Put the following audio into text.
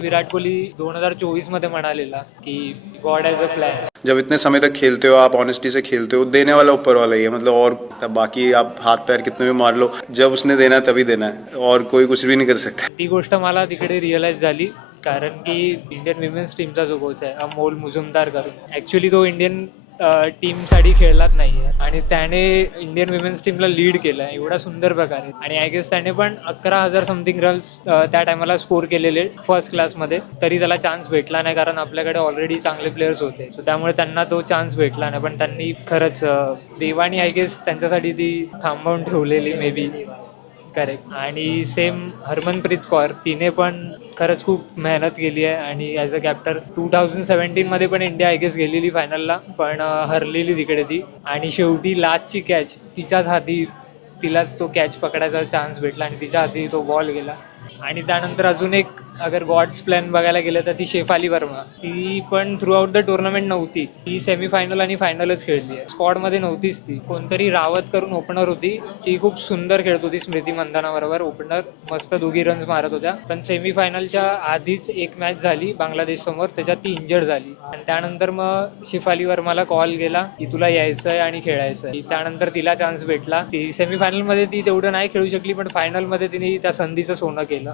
विराट कोहली 2024 मध्ये म्हणालेला की God has a plan. जब इतने समय तक खेलते हो, आप ऑनेस्टी से खेलते हो, देने वाला ऊपर वाला ही है। मतलब और तब बाकी आप हाथ पैर कितने भी मार लो, जब उसने देना है तभी देना है, और कोई कुछ भी नहीं कर सकता। ती गोष्ट मला तिकडे रिअलाइज झाली, कारण की इंडियन विमेन्स टीमचा जो कोच आहे अमोल मुजुमदार करून, ॲक्च्युली तो इंडियन टीमसाठी खेळलाच नाही आहे आणि त्याने इंडियन विमेन्स टीमला लीड केलं आहे एवढा सुंदर प्रकारे. आणि आय गेस त्याने पण 11,000 समथिंग रन्स त्या टायमाला स्कोर केलेले फर्स्ट क्लासमध्ये, तरी त्याला चान्स भेटला नाही कारण आपल्याकडे ऑलरेडी चांगले प्लेयर्स होते. सो त्यामुळे त्यांना तो चान्स भेटला नाही. पण त्यांनी खरंच देवानी आय गेस त्यांच्यासाठी ती थांबवून ठेवलेली मे बी. करेक्ट. आणि सेम हरमनप्रीत कौर, तिने पण खरंच खूप मेहनत केली आहे आणि ॲज अ कॅप्टन 2017मध्ये पण इंडिया आय गेस गेलेली फायनलला, पण हरलेली तिकडे ती. आणि शेवटी लास्टची कॅच तिच्याच हाती, तिलाच तो कॅच पकडायचा चान्स भेटला आणि तिच्या हाती तो बॉल गेला. आणि त्यानंतर अजून एक अगर गॉड्स प्लॅन बघायला गेलं तर ती शेफाली वर्मा, ती पण थ्रू आउट द टुर्नामेंट नव्हती. ती सेमीफायनल आणि फायनलच खेळली आहे. स्क्वॉडमध्ये नव्हतीच ती. कोणतरी रावत करून ओपनर होती, ती खूप सुंदर खेळत होती स्मृती मंदानाबरोबर ओपनर, मस्त दोघी रन्स मारत होत्या. पण सेमीफायनलच्या आधीच एक मॅच झाली बांगलादेश समोर, त्याच्यात ती इंजर्ड झाली आणि त्यानंतर मग शेफाली वर्माला कॉल गेला की तुला यायचं आहे आणि खेळायचं आहे. त्यानंतर तिला चान्स भेटला. ती सेमीफायनलमध्ये ती तेवढं नाही खेळू शकली, पण फायनलमध्ये तिने त्या संधीचं सोनं केलं.